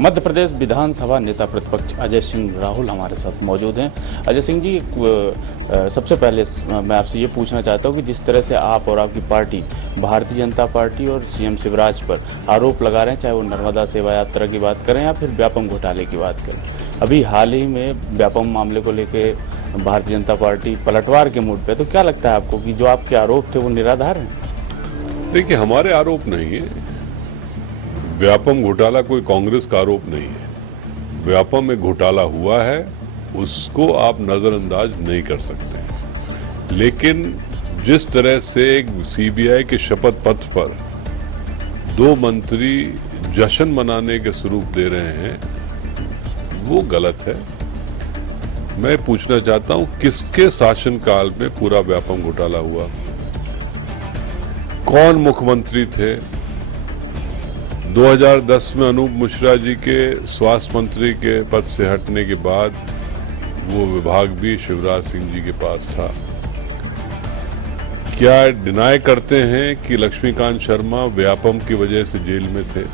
मध्य प्रदेश विधानसभा नेता प्रतिपक्ष अजय सिंह राहुल हमारे साथ मौजूद हैं। अजय सिंह जी, सबसे पहले मैं आपसे ये पूछना चाहता हूँ कि जिस तरह से आप और आपकी पार्टी भारतीय जनता पार्टी और सीएम शिवराज पर आरोप लगा रहे हैं, चाहे वो नर्मदा सेवा यात्रा की बात करें या फिर व्यापम घोटाले की बात करें, अभी हाल ही में व्यापम मामले को लेकर भारतीय जनता पार्टी पलटवार के मूड पे, तो क्या लगता है आपको कि जो आपके आरोप थे वो निराधार हैं? देखिए, हमारे आरोप नहीं है। व्यापम घोटाला कोई कांग्रेस का आरोप नहीं है। व्यापम में घोटाला हुआ है, उसको आप नजरअंदाज नहीं कर सकते। लेकिन जिस तरह से एक सीबीआई के शपथ पत्र पर 2 मंत्री जश्न मनाने के स्वरूप दे रहे हैं, वो गलत है। मैं पूछना चाहता हूं, किसके शासनकाल में पूरा व्यापम घोटाला हुआ? कौन मुख्यमंत्री थे? 2010 में अनूप मिश्रा जी के स्वास्थ्य मंत्री के पद से हटने के बाद वो विभाग भी शिवराज सिंह जी के पास था। क्या डिनाई करते हैं कि लक्ष्मीकांत शर्मा व्यापम की वजह से जेल में थे?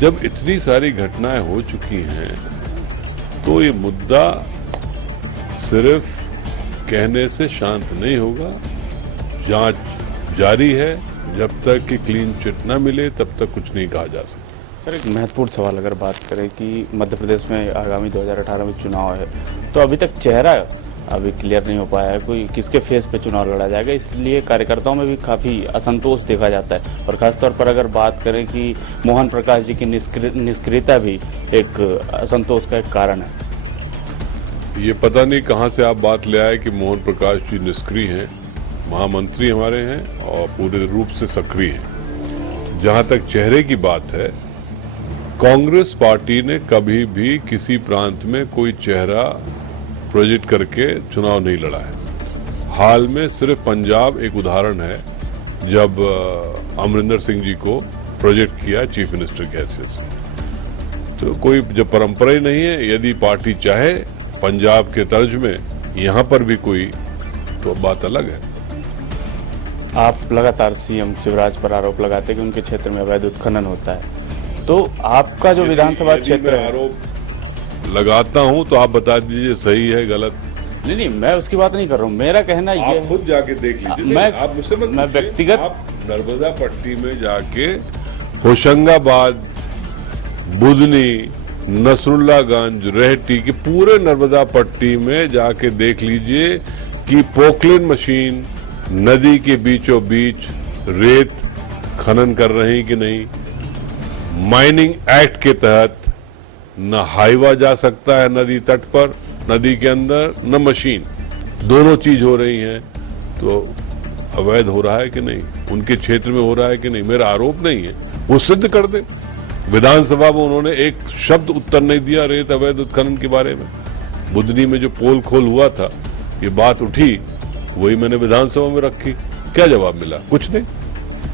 जब इतनी सारी घटनाएं हो चुकी हैं तो ये मुद्दा सिर्फ कहने से शांत नहीं होगा। जांच जारी है, जब तक कि क्लीन चिट न मिले तब तक कुछ नहीं कहा जा सकता। सर, एक महत्वपूर्ण सवाल अगर बात करें कि मध्य प्रदेश में आगामी 2018 में चुनाव है, तो अभी तक चेहरा अभी क्लियर नहीं हो पाया है, कोई किसके फेस पे चुनाव लड़ा जाएगा, इसलिए कार्यकर्ताओं में भी काफी असंतोष देखा जाता है। और खासतौर पर अगर बात करें कि मोहन प्रकाश जी की निष्क्रियता भी एक असंतोष का एक कारण है। ये पता नहीं कहां से आप बात ले आए कि मोहन प्रकाश जी निष्क्रिय हैं। महामंत्री हमारे हैं और पूरे रूप से सक्रिय हैं। जहां तक चेहरे की बात है, कांग्रेस पार्टी ने कभी भी किसी प्रांत में कोई चेहरा प्रोजेक्ट करके चुनाव नहीं लड़ा है। हाल में सिर्फ पंजाब एक उदाहरण है, जब अमरिंदर सिंह जी को प्रोजेक्ट किया चीफ मिनिस्टर की हैसियत से। तो कोई जब परंपरा ही नहीं है, यदि पार्टी चाहे पंजाब के तर्ज में यहां पर भी कोई, तो बात अलग है। आप लगातार सीएम शिवराज पर आरोप लगाते हैं कि उनके क्षेत्र में अवैध उत्खनन होता है, तो आपका जो विधानसभा क्षेत्र है, आरोप लगाता हूं तो आप बता दीजिए सही है गलत। नहीं, मैं उसकी बात नहीं कर रहा हूं। मेरा कहना ये आप खुद जाके देख लीजिए। आप मुझसे मत मैं व्यक्तिगत आप नर्मदा पट्टी में जाके होशंगाबाद, बुधनी, नसरुल्लागंज, रेहटी की पूरे नर्मदा पट्टी में जाके देख लीजिए कि पोकलिन मशीन नदी के बीचों बीच रेत खनन कर रही कि नहीं। माइनिंग एक्ट के तहत न हाईवा जा सकता है नदी तट पर, नदी के अंदर, न मशीन, दोनों चीज हो रही हैं। तो अवैध हो रहा है कि नहीं, उनके क्षेत्र में हो रहा है कि नहीं, मेरा आरोप नहीं है, वो सिद्ध कर दे। विधानसभा में उन्होंने एक शब्द उत्तर नहीं दिया रेत अवैध उत्खनन के बारे में। बुधनी में जो पोल खोल हुआ था, ये बात उठी, वही मैंने विधानसभा में रखी। क्या जवाब मिला? कुछ नहीं।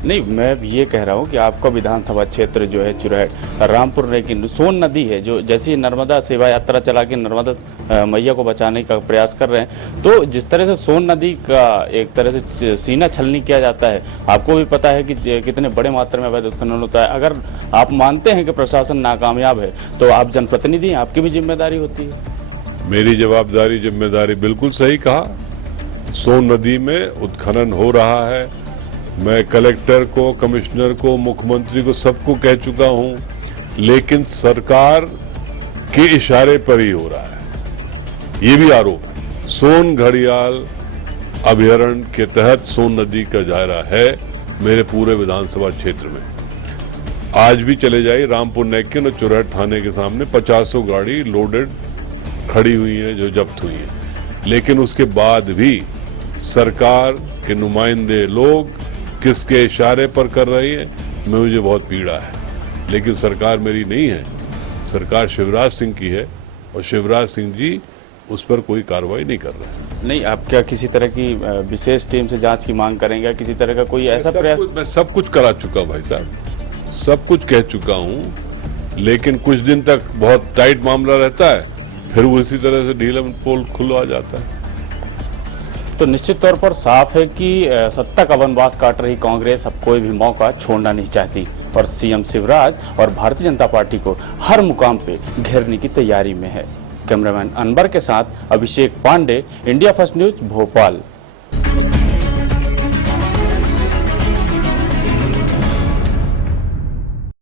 मैं ये कह रहा हूँ कि आपका विधानसभा क्षेत्र जो है चुरैठ, रामपुर की सोन नदी है, जो जैसे नर्मदा सेवा यात्रा चला के नर्मदा मैया को बचाने का प्रयास कर रहे हैं, तो जिस तरह से सोन नदी का एक तरह से सीना छलनी किया जाता है, आपको भी पता है कि कितने बड़े मात्रा में अवैध उत्खनन होता है। अगर आप मानते हैं कि प्रशासन नाकामयाब है, तो आप जनप्रतिनिधि हैं, आपकी भी जिम्मेदारी होती है। मेरी जवाबदारी, जिम्मेदारी, बिल्कुल सही कहा। सोन नदी में उत्खनन हो रहा है। मैं कलेक्टर को, कमिश्नर को, मुख्यमंत्री को, सबको कह चुका हूं, लेकिन सरकार के इशारे पर ही हो रहा है। ये भी आरोप है। सोन घड़ियाल अभयारण्य के तहत सोन नदी का दायरा है मेरे पूरे विधानसभा क्षेत्र में। आज भी चले जाइए, रामपुर नेकिन और चुरैठ थाने के सामने 50 गाड़ी लोडेड खड़ी हुई है जो जब्त हुई है। लेकिन उसके बाद भी सरकार के नुमाइंदे लोग किसके इशारे पर कर रही है, मुझे बहुत पीड़ा है। लेकिन सरकार मेरी नहीं है, सरकार शिवराज सिंह की है, और शिवराज सिंह जी उस पर कोई कार्रवाई नहीं कर रहे हैं। नहीं, आप क्या किसी तरह की विशेष टीम से जांच की मांग करेंगे? किसी तरह का कोई ऐसा प्रयास? मैं सब कुछ करा चुका भाई साहब, सब कुछ कह चुका हूं। लेकिन कुछ दिन तक बहुत टाइट मामला रहता है, फिर वो इसी तरह से ढीला पोल खुलवा जाता है। तो निश्चित तौर पर साफ है कि सत्ता का वनवास काट रही कांग्रेस अब कोई भी मौका छोड़ना नहीं चाहती। और सीएम शिवराज और भारतीय जनता पार्टी को हर मुकाम पे घेरने की तैयारी में है। कैमरामैन अनवर के साथ Abhishek Pandey, India first news, Bhopal.